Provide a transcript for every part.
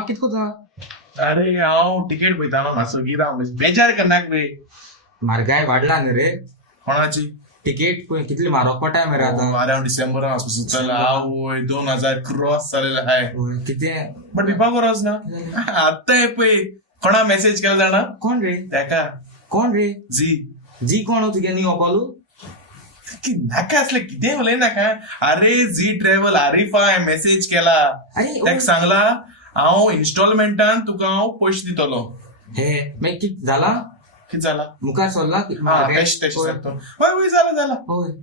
कित कोता अरे हांव तिकेट पळयतालो मातसो कित्याक बेजार करनाक बे म्हारगाय वाडला न्ही रे. कोणाची तिकेट पळय कितली म्हारग पडटा मरे आतां. अरावंड डिसेंबरान वचपाक सोदतालो हांव 2000 क्रॉस जालेलो हाय कितें बट भिवपाक गरज ना आत्तां हे पळय कोणा मेसेज केला जाणा कोण रे तेका कोण रे जी कोण तुगे नी ओपालू नाका असलें कितें उलयनाका अरे जी ट्रॅव्हल आरिफा हांवें मेसेज केला तेका सांगला हांव इन्स्टॉलमेंटान तुका हांव पयशे दितलो हे मागीर कित जाला कितें जाला मुखार सरला तेश सांगतो हय जाला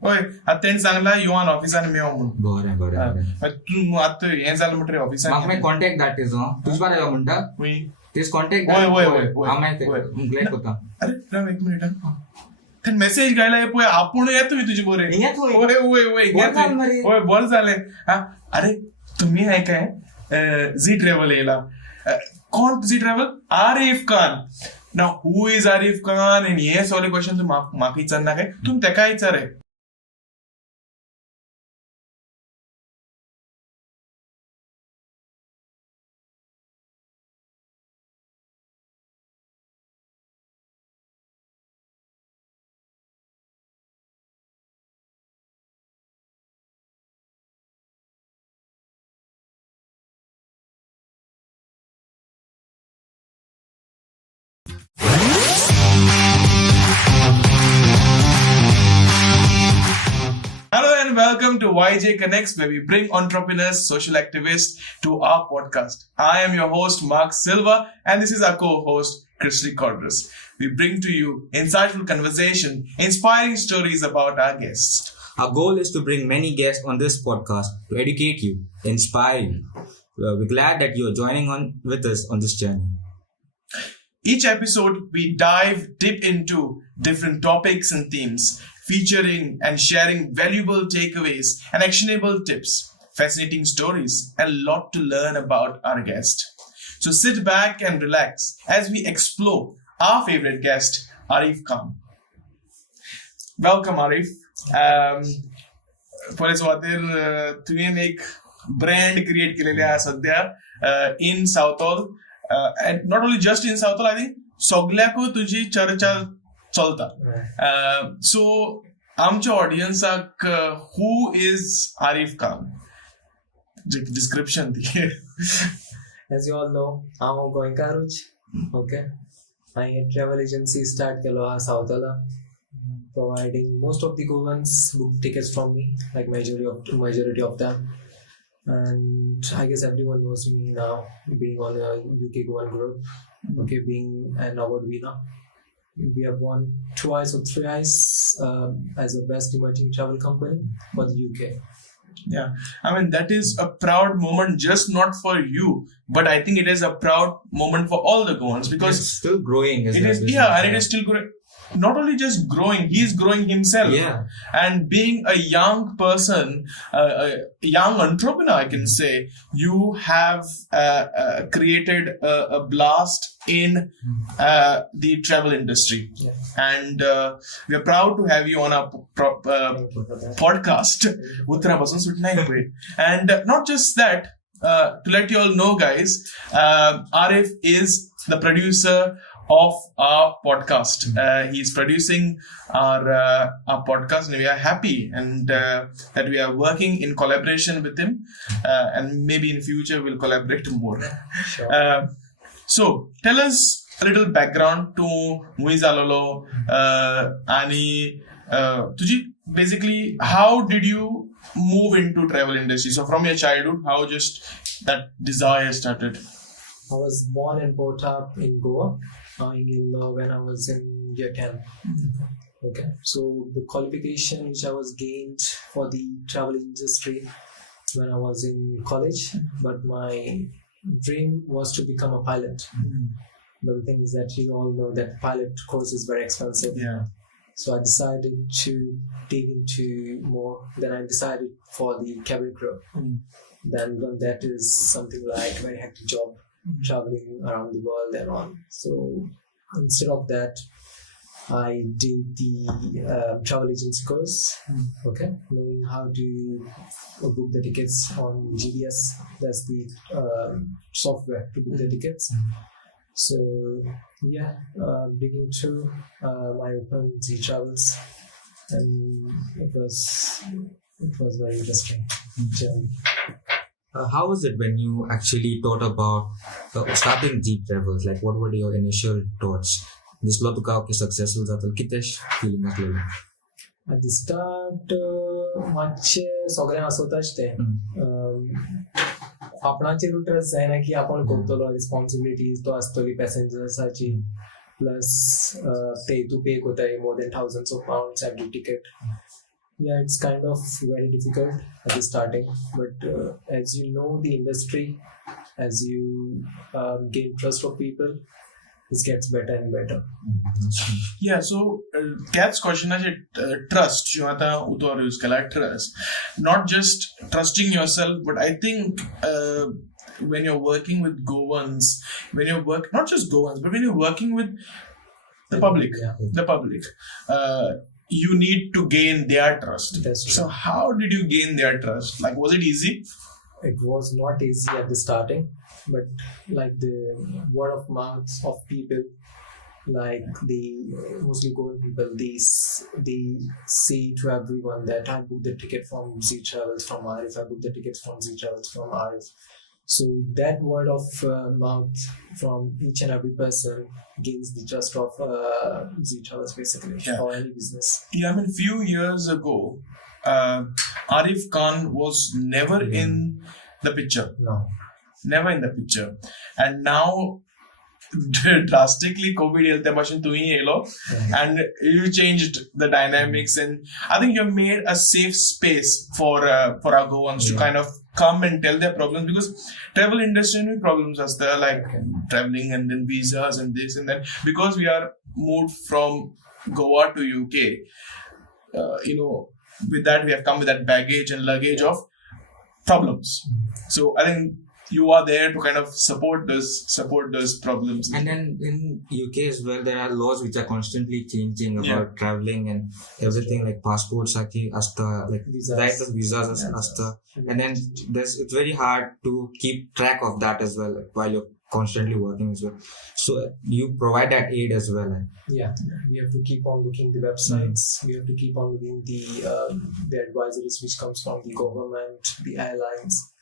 हय आतां तेणें सांगला यू ऑन ऑफिसान मेळो म्हणून बरें तूं आतां हें जालें म्हणटरी ऑफिसान म्हाका मागीर कॉन्टॅक्ट धाड तेजो तुज बारा यो म्हणटा तेज कॉन्टॅक्ट हय हांव मागीर ग्लॅड करता. अरे राव एक मिनिट तें मेसेज घायला पळय आपूण येतोय तुजे बरें हय बरें जालें अरे तुम्ही हाय काय झी ट्रॅव्हल येयला कोण झी ट्रॅव्हल आरिफ खान ना who is Arif Khan and हे सगळे क्वेश्चन तूं म्हाका विचारना काय तुमी तेका विचारे Hello and welcome to YJ Connects, where we bring entrepreneurs, social activists to our podcast. I am your host, Mark Silva, and this is our co-host, Christy Cordras. We bring to you insightful conversation, inspiring stories about our guests. Our goal is to bring many guests on this podcast to educate you, inspire you. We're glad that you're joining on with us on this journey. Each episode, we dive deep into different topics and themes, featuring and sharing valuable takeaways and actionable tips, fascinating stories, and a lot to learn about our guest. So sit back and relax as we explore our favorite guest, Arif Khan. Welcome, Arif. परत सुवातेर तुवें एक brand create केलेली आहा सध्या in South hall and not only just in South, I think सगळ्याकूय तुजी चर्चा चलता. So आमच्या ऑडियन्साक who is Arif Khan description दी. As you all know, I'm Konkani. Okay, I travel agency start केलो हा साऊथला, providing most of the Goans book tickets from me, like majority of them. And I guess everyone knows me now, being on a UK Goan group, okay, being an award winner. We have won twice or thrice as a best emerging travel company for the UK. Yeah, I mean that is a proud moment, just not for you, but I think it is a proud moment for all the Goans because it's still growing. It is, yeah, and it is still growing. Not only just growing, he is growing himself. Yeah. And being a young person, a young entrepreneur, I can say, you have created a blast in the travel industry. Yeah. And we are proud to have you on our podcast. And not just that, to let you all know, guys, Arif is the producer of our podcast. He's producing our podcast, and we are happy and that we are working in collaboration with him, and maybe in future we'll collaborate more. Sure. So tell us a little background to Muizalolo Ani Tuji. Basically, how did you move into travel industry? So from your childhood, how just that desire started? I was born and brought up in Goa when I was in year 10. Okay, so the qualification which I was gained for the travel industry when I was in college, but my dream was to become a pilot. But the thing is that you all know that pilot course is very expensive. Yeah. So I decided to dig into more. Then I decided for the cabin crew. Then that is something like very hectic job, traveling around the world and on. So instead of that, I did the travel agency course. Okay, knowing how to book the tickets on GDS. That's the software to book the tickets. So yeah, digging through, I opened ZEETRAVELS, and it was very interesting journey. How was it when you actually thought about starting ZEETRAVELS? Like, what were your initial thoughts? Dislо tu kau successful zatul kitesh feeling atlo. At the start, मातशे सगळें आसोताच तें आपणाचेर trust जायना की आपण करतलो responsibilities तो आसतली पॅसेंजर्साची प्लस ते तू पे कोताय more than thousands of pounds every ticket. Yeah, it's kind of very difficult at the starting, but as you know the industry, as you gain trust of people, this gets better and better. Yeah, so त्याच क्वेश्चनाचे trust जो आता उतर use केला trust, not just trusting yourself, but I think when you're working with Goans, not just Goans, but when you're working with the public, you need to gain their trust. That's true. So how did you gain their trust? Like, was it easy? It was not easy at the starting, but like the word of mouth of people, like the mostly Goan people, they say to everyone that I booked the ticket from ZEETRAVELS from Arif, I booked the tickets from ZEETRAVELS from Arif. So that word of mouth from each and every person gains the trust of ZEETRAVELS basically, or any business. Yeah, I mean, few years ago, Arif Khan was never in the picture. No. Never in the picture. And now, drastically, COVID health machine to and you changed the dynamics, and I think you made a safe space for our Goans to kind of come and tell their problems, because travel industry with problems as there, like traveling and then visas and this and that, because we are moved from Goa to UK, with that we have come with that baggage and luggage of problems. So I think you are there to kind of support those problems. And then in UK as well, there are laws which are constantly changing about traveling and everything, like passports asta, like visas asta. And then it's very hard to keep track of that as well while you're constantly working as well. So you provide that aid as well. Yeah, we have to keep on looking the websites. We have to keep on looking the advisories which comes from the government, the airlines.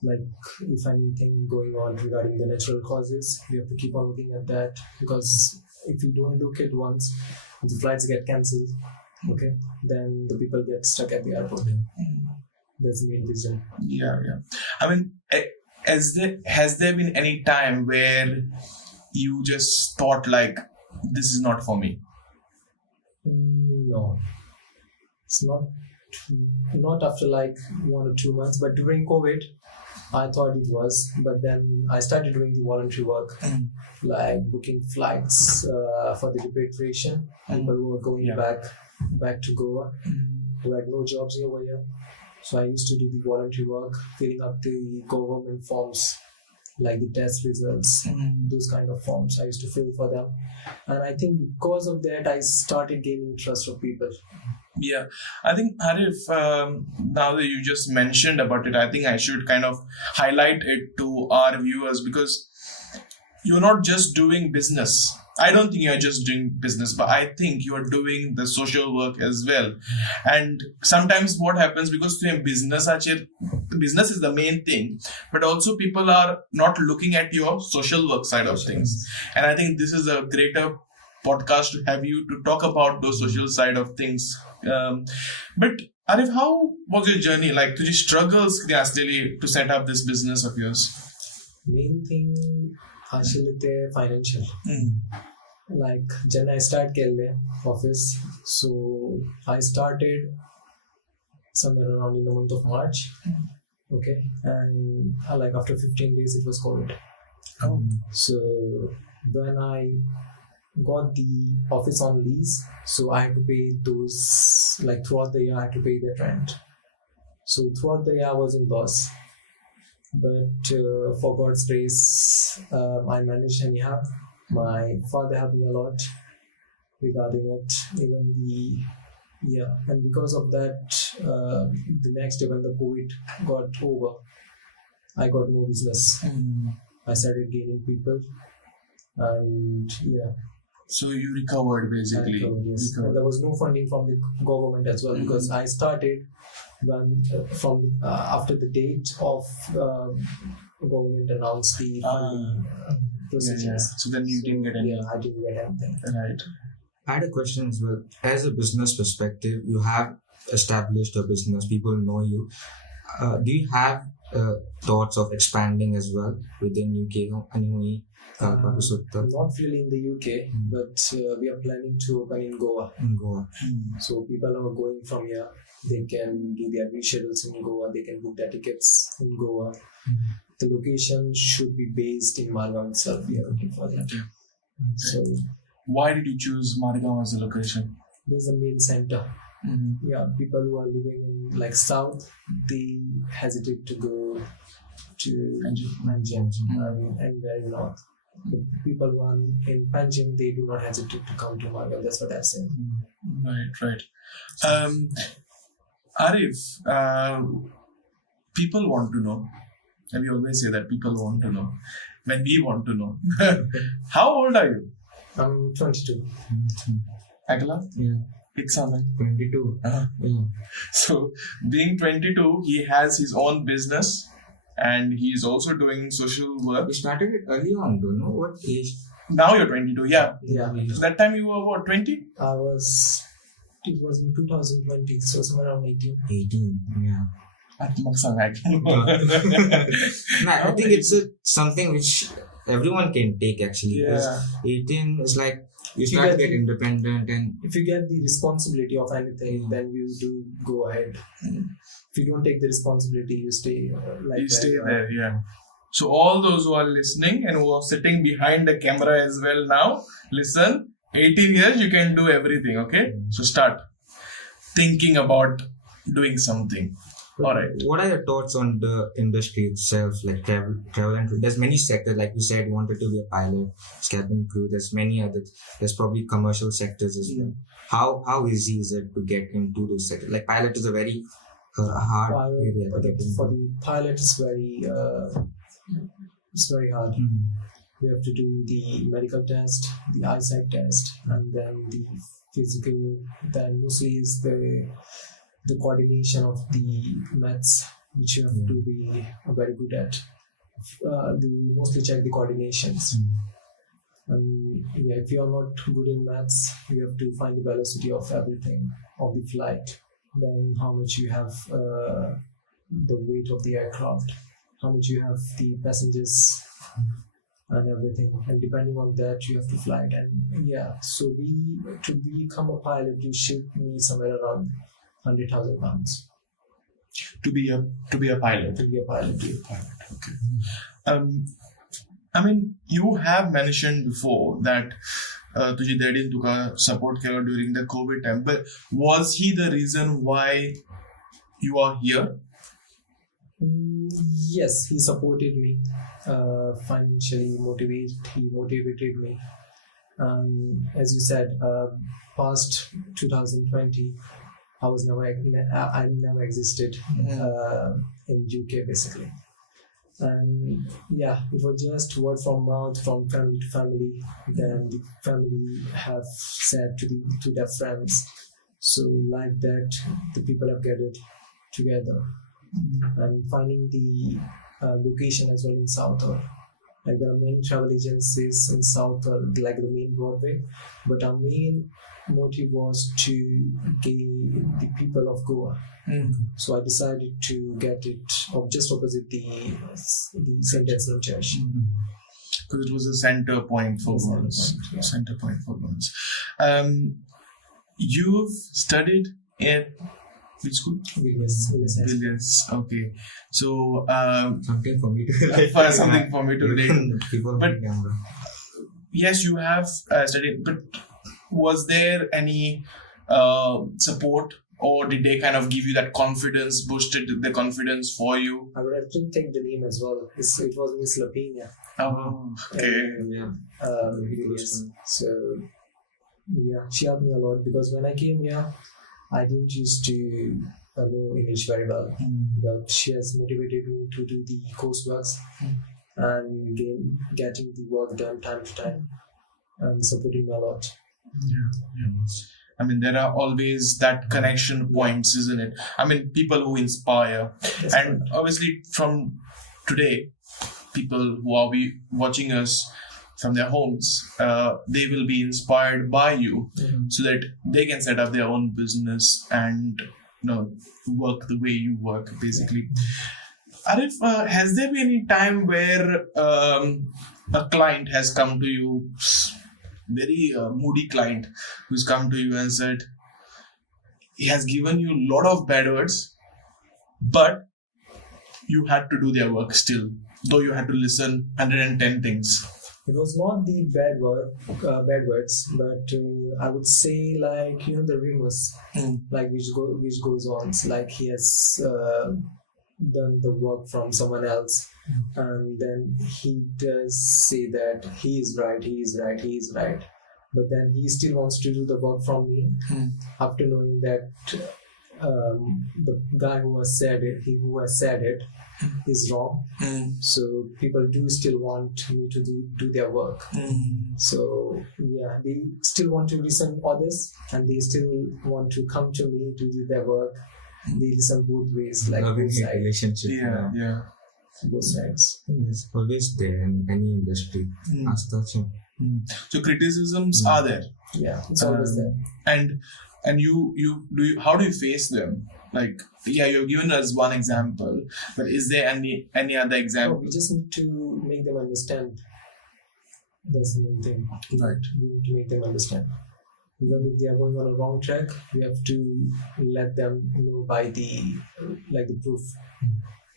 Like if anything going on regarding the natural causes, we have to keep on looking at that, because if we don't look at once, the flights get cancelled, okay, then the people get stuck at the airport. That's the main reason. Yeah. I mean, has there been any time where you just thought like, this is not for me? No, it's not after like 1 or 2 months, but during COVID I thought it was, but then I started doing the voluntary work, like booking flights for the repatriation, people who were going back to Goa, who had no jobs over here. So I used to do the voluntary work, filling up the government forms, like the test results, those kind of forms I used to fill for them. And I think because of that, I started gaining trust of people. Yeah, I think Arif, now that you just mentioned about it, I think I should kind of highlight it to our viewers, because you're not just doing business. I don't think you're just doing business, but I think you're doing the social work as well. And sometimes what happens, because business is the main thing, but also people are not looking at your social work side of things. And I think this is a greater podcast to have you to talk about those social side of things. But Arif, how was your journey? Like, did you struggles to set up this business of yours? Main thing actually the financial. Like when I start kelle office, so I started somewhere around in the month of March. Okay, and like after 15 days it was COVID. So when I got the office on lease, so I had to pay those, like throughout the year I had to pay that rent. So throughout the year I was in loss, but for God's grace I managed anyhow. My father helped me a lot, regarding it. And because of that, the next day when the COVID got over, I got more business. I started gaining people, and So you recovered basically. yes. And there was no funding from the government as well, because I started when after the date of government announced the funding procedures. So then you didn't get any. Yeah, I didn't get anything. Right. I had a question as well. As a business perspective, you have established a business, people know you. Do you have thoughts of expanding as well within UK? Not really in the UK, but we are planning to open in Goa. In Goa. So people are going from here. They can do their reschedules in Goa. They can book their tickets in Goa. The location should be based in Margam itself. We are looking for that. So why did you choose Margam as a location? there's a main center. Yeah, people who are living in like south, they hesitate to go to Panjim and very north. But people who are in Panjim, they do not hesitate to come to Margam. That's what I'm saying. Right. Arif, people want to know, and we always say that people want to know when we want to know. How old are you? I'm 22. Agla? Yeah. It's 22. Yeah. So, being 22, he has his own business and he is also doing social work. We started it early on, don't know what age. Now you're 22, yeah. Yeah. That time you were what, 20? It was in 2020, so somewhere around 18. 18, yeah. I I think it's something which everyone can take actually. Yeah. 18 is like you start to get independent, and if you get the responsibility of anything, then you do go ahead. If you don't take the responsibility, you stay there, yeah. So all those who are listening and who are sitting behind the camera as well now, listen, 18 years you can do everything, okay? So start thinking about doing something. All right. What are your thoughts on the industry itself, like travel and there's many sectors, like you said, you wanted to be a pilot, cabin crew. There's many others. There's probably commercial sectors as well. How easy is it to get into those sectors? Like pilot is a very hard area to get into. For the pilot, it's very hard. We have to do the medical test, the eyesight test, and then the physical. Then mostly is the coordination of the maths, which you have to be very good at. We mostly check the coordinations. And if you are not good in maths, you have to find the velocity of everything, of the flight, then how much you have the weight of the aircraft, how much you have the passengers and everything. And depending on that, you have to fly it. And so to become a pilot, you should need somewhere around 100,000 pounds. To be a pilot. To be a pilot. Okay. I mean, you have mentioned before that तुझे daddy took a support care during the COVID time, but was he the reason why you are here? Yes, he supported me financially. He motivated me. As you said, past 2020. I never existed in UK basically, and it was just word from mouth, from family to family. Then the family have said to their friends, so like that the people have gathered together and finding the location as well in Southall. Like there are many travel agencies in Southall, like the main Broadway, but our main motive was to gain the people of Goa. So I decided to get it just opposite the St. Anselm Church. Because it was a center point for girls. Center point for girls. You've studied in which school? Williams. Okay. So something for me to relate. But yes, you have studied. But was there any support, or did they kind of give you that confidence, boosted the confidence for you? I would have to take the name as well. It was Miss Lapina. Oh, okay. So she helped me a lot because when I came here, I didn't used to know English very well. But she has motivated me to do the courseworks and getting the work done time to time and supporting me a lot. I mean, there are always that connection points, isn't it? I mean, people who inspire. That's And right. obviously, from today, people who are watching us from their homes, they will be inspired by you so that they can set up their own business and work the way you work, basically. Arif, has there been any time where a client has come to you, very moody client, who's come to you and said, he has given you a lot of bad words, but you had to do their work still, though you had to listen 110 things? It was not the bad words, but I would say the rumors, which goes on. Like he has done the work from someone else, and then he does say that he is right, but then he still wants to do the work from me after knowing that the guy who has said it is wrong. So people do still want me to do their work. So yeah, they still want to listen others, and they still want to come to me to do their work. They listen both ways, like Loving both sides. relationship. Yeah. Both sides. It's always there in any industry. As such. So criticisms are there, Yeah, it's always there. and how do you face them? Like, you've given us one example, but is there any other No, example? we just need to make them understand. That's the main thing. Right. We need to make them understand. Even if they are going on a wrong track, we have to let them know by the proof.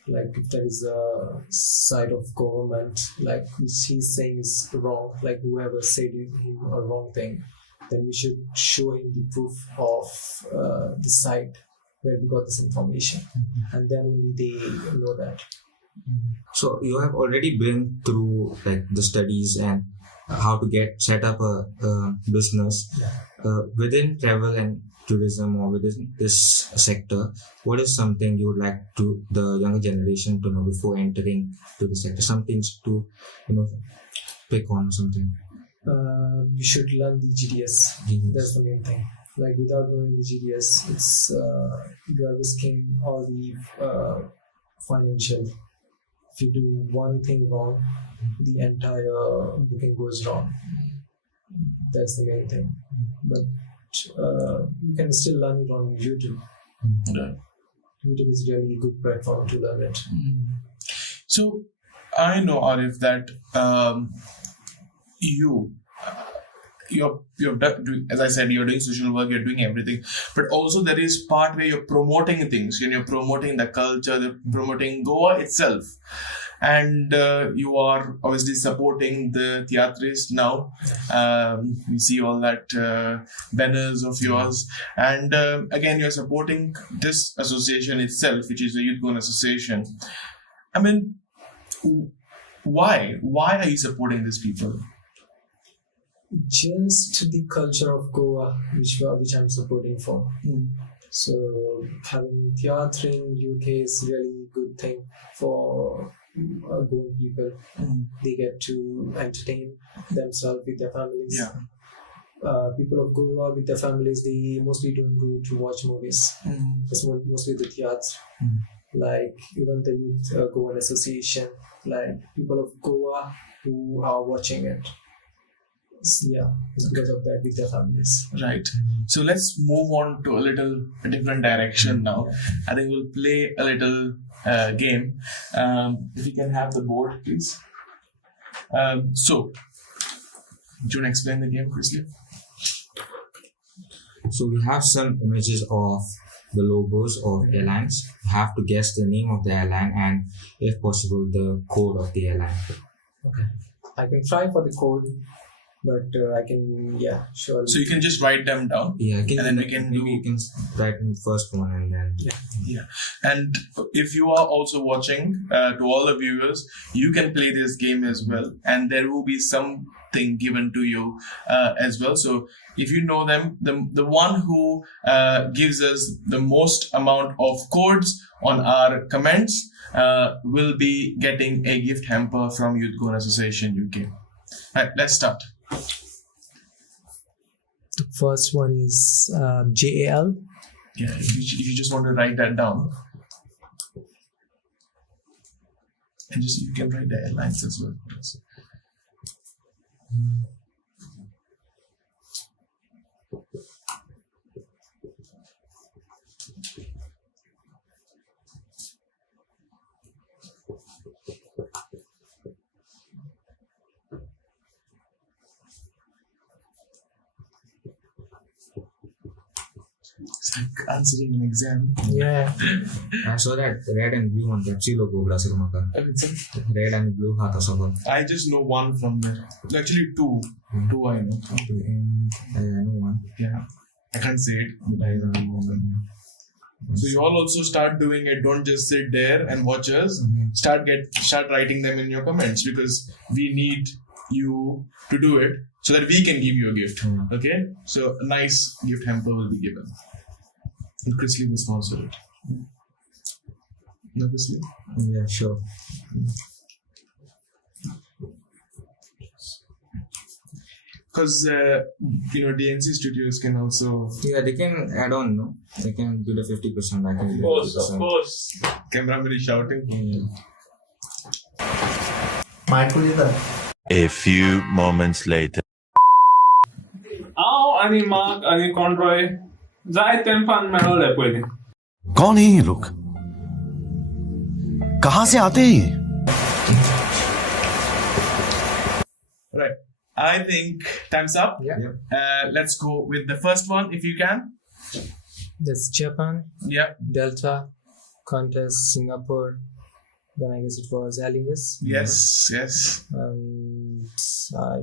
Like if there is a side of government, like which he's saying is wrong, like whoever said him a wrong thing, then we should show him the proof of the site where we got this information, and then only they know that. So you have already been through like the studies and how to get set up a business within travel and tourism or within this sector. What is something you would like to the younger generation to know before entering to the sector? Some things to pick on something. You should learn the GDS. That's the main thing. Like without knowing the GDS, it's you are risking all the financial. If you do one thing wrong, the entire booking goes wrong. That's the main thing. But you can still learn it on YouTube. Right. YouTube is really a good platform to learn it. So I know, Arif, that you're doing, as I said, you're doing social work, you're doing everything, but also there is part where you're promoting things, and you're promoting the culture, you're promoting Goa itself, and you are obviously supporting the theatres now. You see all that banners of yours, and again you're supporting this association itself, which is the Youth Goan Association. I mean, why are you supporting these people? Just the culture of Goa, which I'm supporting for. So having theatre in UK is really good thing for Goan people. They get to entertain themselves with their families. People of Goa with their families, they mostly don't go to watch movies. It's mostly the theatre. Like even the Youth Goan Association, like people of Goa who are watching it. It's because of that with their families. Right. So let's move on to a different direction now. I think we'll play a little game. If you can have the board, please. So, do you want to explain the game, Chrisley? So we have some images of the logos of airlines. You have to guess the name of the airline and, if possible, the code of the airline. Okay. I can try for the code. but I can, sure. So you can just write them down. Yeah, And then we can maybe you can write in the first one and then. Yeah. And if you are also watching, to all the viewers, you can play this game as well. And there will be something given to you as well. So if you know them, the one who gives us the most amount of codes on our comments will be getting a gift hamper from Youth Goal Association UK. Right, let's start. The first one is JAL. Yeah, if you just want to write that down. And just you can write the airlines as well. It's like answering an exam. Yeah. I saw that red and blue one. Pepsi logo bada sir maka. Red and blue hata sabon. I just know one from there. Actually, two. Two I know. I know one. Yeah. I can't say it, but I don't know them. So you all also start doing it. Don't just sit there and watch us. Start writing them in your comments, because we need you to do it so that we can give you a gift. Okay? So a nice gift hamper will be given. And Chrisley will sponsor it. No, Chrisley? Yeah, sure. Because DNC studios can also. Yeah, they can add on, no? They can do the 50%. I can do the 50%. Of course. Cameraman is shouting. A few moments later. Ani Mark, ani Conroy. Zai Tempan Mahole pwede. कौन है ये लोग कहां से आते हैं ये Right. I think time's up. Yeah. Let's go with the first one if you can. That's Japan, Yeah. Delta, Qantas, Singapore. Then I guess it was Aer Lingus. Yes. And I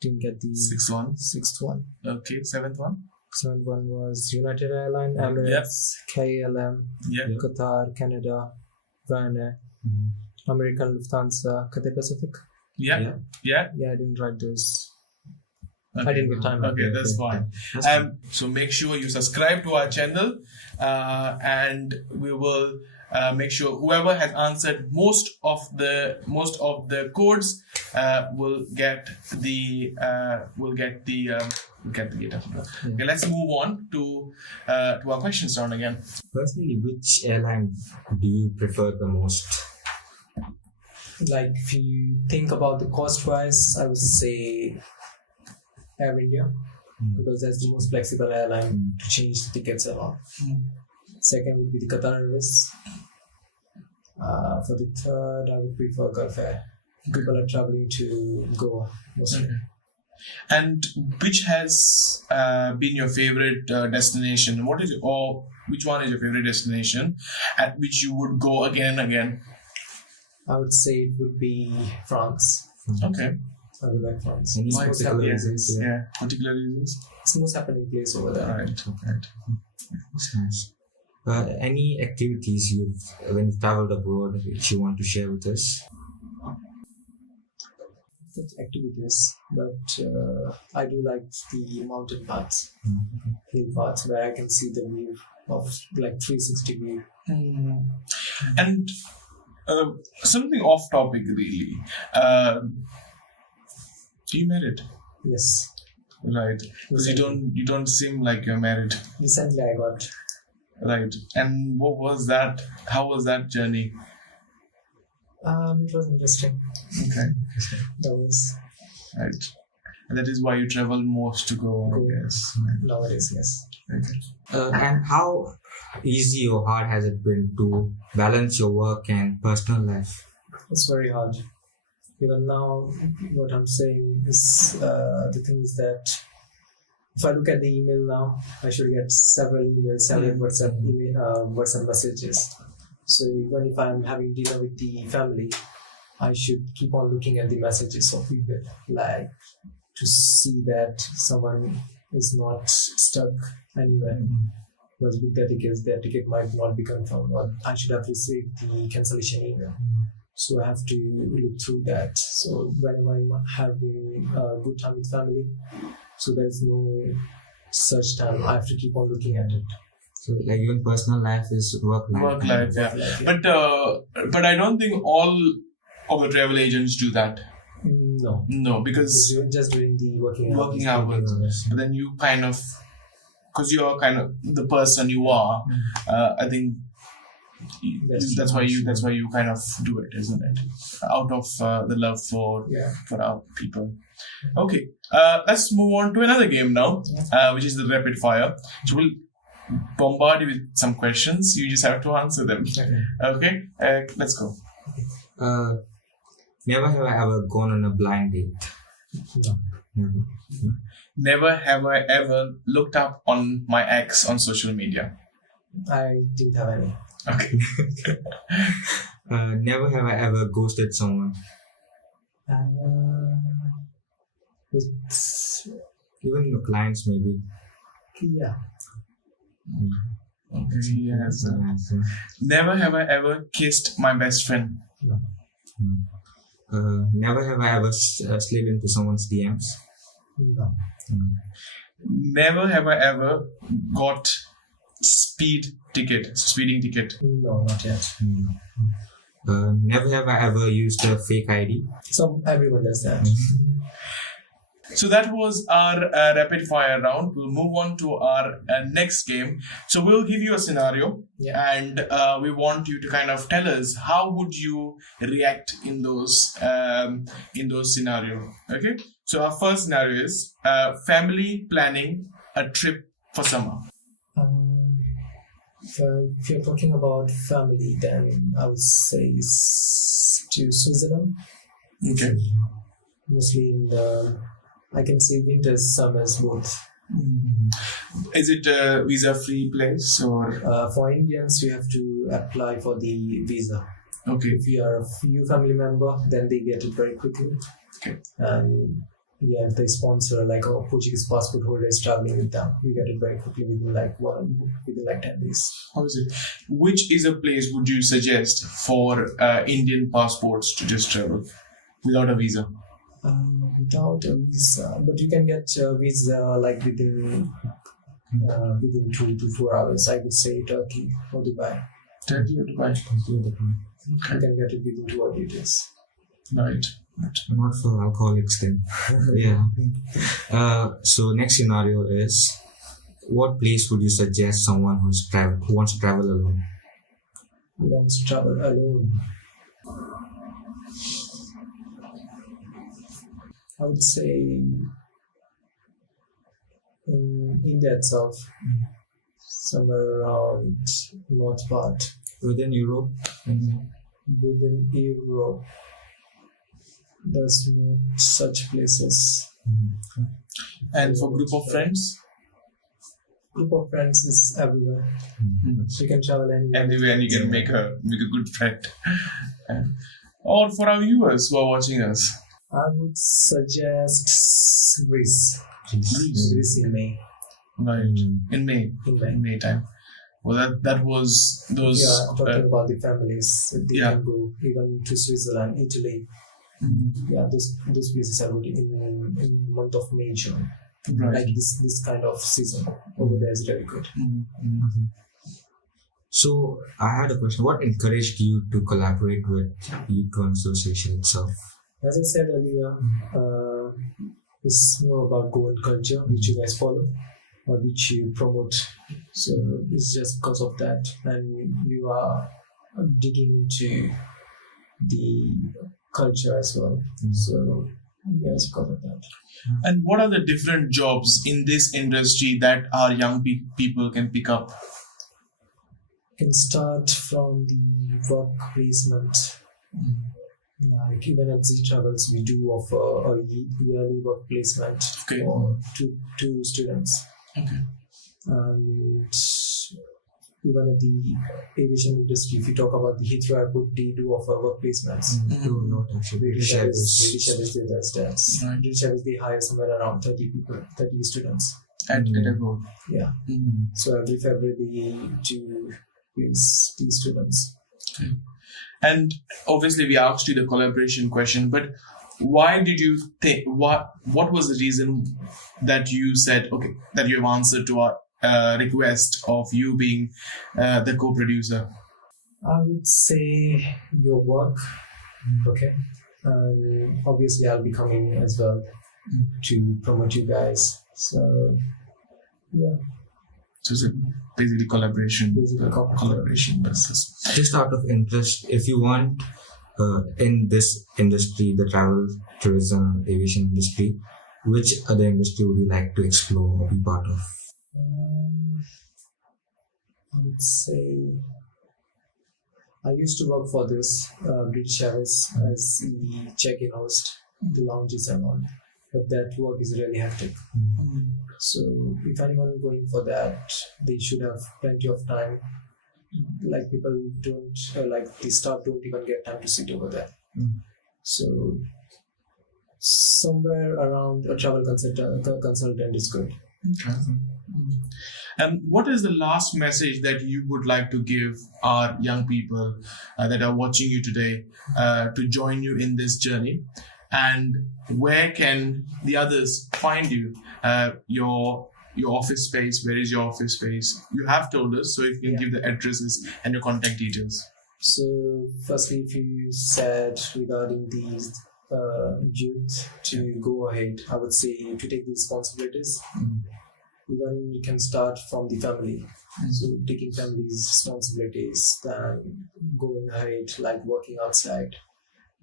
didn't get the Sixth one. sixth one. Okay. Seventh one. Seventh one was United Airlines, Emirates, KLM, Yeah. Qatar, Canada, Ryanair, American Lufthansa, Cathay Pacific. Yeah. Yeah, I didn't write those. Okay. I didn't get time. Okay, that's fine. So make sure you subscribe to our channel, and we will make sure whoever has answered most of the codes will get the gift. Okay, let's move on to our questions round again. Personally, which airline do you prefer the most? Like, if you think about the cost wise, I would say Air India, because that's the most flexible airline to change the tickets around. Second would be the Qatar Airways. For the third, I would prefer Gulf Air. People are traveling to Goa mostly. And which has been your favorite destination? Which one is your favorite destination at which you would go again and again? I would say it would be France. Okay. I would like France. Any It's the most particular happening- reasons? Yeah. Particular reasons? It's the most happening place over there. Right. That's nice. Any activities when you traveled abroad which you want to share with us? Such activities, but I do like the mountain paths, hill paths, where I can see the view of like 360 view. And something off topic, really. You married, Yes. right? Because you don't seem like you're married, Recently I got. right? And what was that? How was that journey? It was interesting. Okay, That was right. And that is why you travel most to go, I guess. nowadays, yes. Okay. And how easy or hard has it been to balance your work and personal life? It's very hard. Even now, what I'm saying is the thing is that if I look at the email now, I should get several emails, several WhatsApp messages. So even if I'm having dinner with the family, I should keep on looking at the messages of people. Like, to see that someone is not stuck anywhere. Was book their ticket might not be confirmed, or I should have received the cancellation email. So I have to look through that. So whenever I'm having a good time with family, so there's no such time. I have to keep on looking at it. So like even personal life is work life. Work life, yeah. But I don't think all of the travel agents do that. No, because You're just doing the working hours. But then you kind of, because you're kind of the person you are, I think that's why you kind of do it, isn't it? Out of the love for our people. Okay, let's move on to another game now, which is the rapid fire. So we'll bombard you with some questions. You just have to answer them. Okay, let's go. Never have I ever gone on a blind date. No. Never. Never have I ever looked up on my ex on social media. I didn't have any. Okay. Never have I ever ghosted someone. It's, Even the clients maybe. yeah. Okay, yes. Never have I ever kissed my best friend. No. Never have I ever slid into someone's DMs. No. Never have I ever got speeding ticket. No, not yet. Never have I ever used a fake ID. So everyone does that. So that was our rapid fire round. We'll move on to our next game. So we'll give you a scenario, and we want you to kind of tell us how would you react in those scenario. Okay. So our first scenario is family planning a trip for summer. If you're talking about family, then I would say to Switzerland. Okay. Mostly in the, I can say winters, summers, both. Is it a visa-free place or? For Indians, we have to apply for the visa. Okay. If you are a few family member, then they get it very quickly. Okay. And if they sponsor like a Portuguese passport holder is traveling with them, you get it very quickly within like 10 days. How is it? Which is a place would you suggest for Indian passports to just travel without a visa? Without a visa, but you can get a visa like within 2 to 4 hours. I would say Turkey or Dubai. Turkey or Dubai? You can get it within 2 or 3 days. Right. Not for alcoholics then. Yeah. So next scenario is, what place would you suggest someone who wants to travel alone? Who wants to travel alone? I would say in India itself, somewhere around north part. Within Europe? Within Europe, there's no such places. And for group of friends? Group of friends is everywhere. You can travel anywhere. Anywhere, and you can make a good friend. Or for our viewers who are watching us. I would suggest Greece. Greece in May. Right. In May. In May time. Well, that was those. Yeah, talking about the families. They can go even to Switzerland, Italy. Yeah, those places are good in month of May, June. Right. Like this kind of season over there is very good. So I had a question. What encouraged you to collaborate with Youth Association itself? As I said earlier, it's more about Goan culture, which you guys follow, or which you promote. So it's just because of that, and you are digging into the culture as well. So yes, because of that. And what are the different jobs in this industry that our young people can pick up? You can start from the work placement. Like even at ZEETRAVELS, we do offer a yearly work placement for two students. Okay. And even at the aviation industry, if you talk about the Heathrow Airport, they do offer work placements. Do not actually. British Airways British does that. Right. British Airways, they hire somewhere around 30 people, 30 students. At a go. Yeah. So every February they do place these students. And obviously, we asked you the collaboration question, but why did you think? What was the reason that you said that you have answered to our request of you being the co-producer? I would say your work, okay, and obviously I'll be coming as well to promote you guys. So yeah, So it's basically collaboration. Basically collaboration basis. Just out of interest, if you want in this industry, the travel, tourism, aviation industry, which other industry would you like to explore or be part of? I would say I used to work for this British Airways as the check-in host, the lounges and all, but that work is really hectic. So if anyone going for that, they should have plenty of time. Like people don't, like the staff don't even get time to sit over there. So somewhere around a travel consultant is good. Okay. And what is the last message that you would like to give our young people that are watching you today to join you in this journey? And where can the others find you? Your office space, where is your office space? You have told us, so if you can give the addresses and your contact details. So firstly, if you said regarding these youth to go ahead, I would say to take the responsibilities. Even you can start from the family. So taking family's responsibilities, then going ahead, like working outside,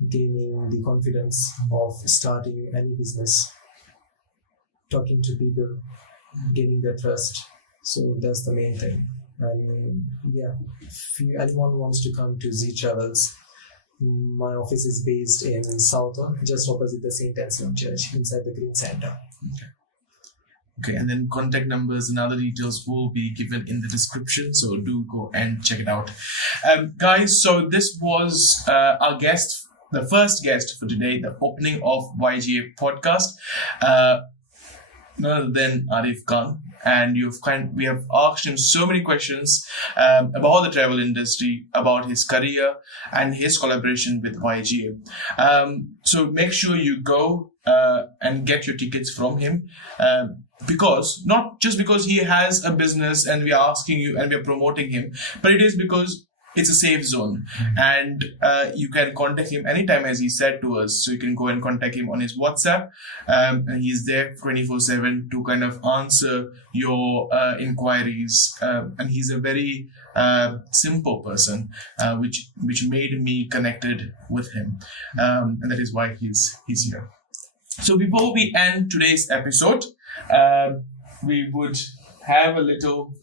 gaining the confidence of starting any business, talking to people, gaining their trust. So that's the main thing. And yeah, if anyone wants to come to ZEETRAVELS, my office is based in Southall, just opposite the St. Anselm Church, inside the Green Center. Okay, and then contact numbers and other details will be given in the description, so do go and check it out. Guys, so this was our guest, the first guest for today, the opening of YGA podcast, none other than Arif Khan. And we have asked him so many questions about the travel industry, about his career and his collaboration with YGA. So make sure you go and get your tickets from him. Because not just because he has a business and we are asking you and we are promoting him, but it is because it's a safe zone, and you can contact him anytime, as he said to us. So you can go and contact him on his WhatsApp, and he's there 24/7 to kind of answer your inquiries. And he's a very simple person, which made me connected with him, and that is why he's here. So before we end today's episode, we have a little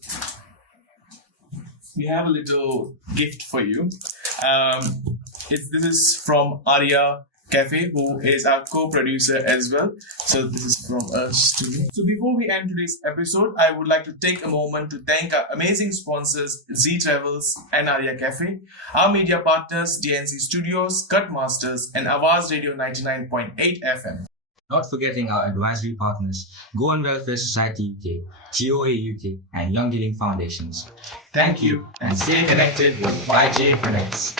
gift for you. This is from Arya Cafe, who is our co-producer as well. So this is from us to you. So before we end today's episode, I would like to take a moment to thank our amazing sponsors, ZEETRAVELS and Arya Cafe, our media partners, DNC Studios, Cut Masters, and Avaz Radio 99.8 FM. Not forgetting our advisory partners, Go On Welfare Society UK, GOA UK, and Young Giving Foundations. Thank you, and stay connected with YGA Connects.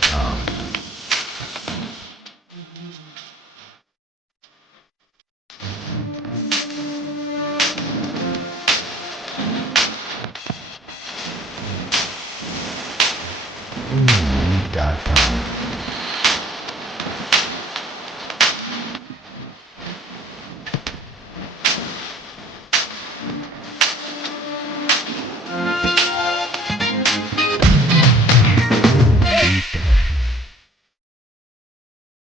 .com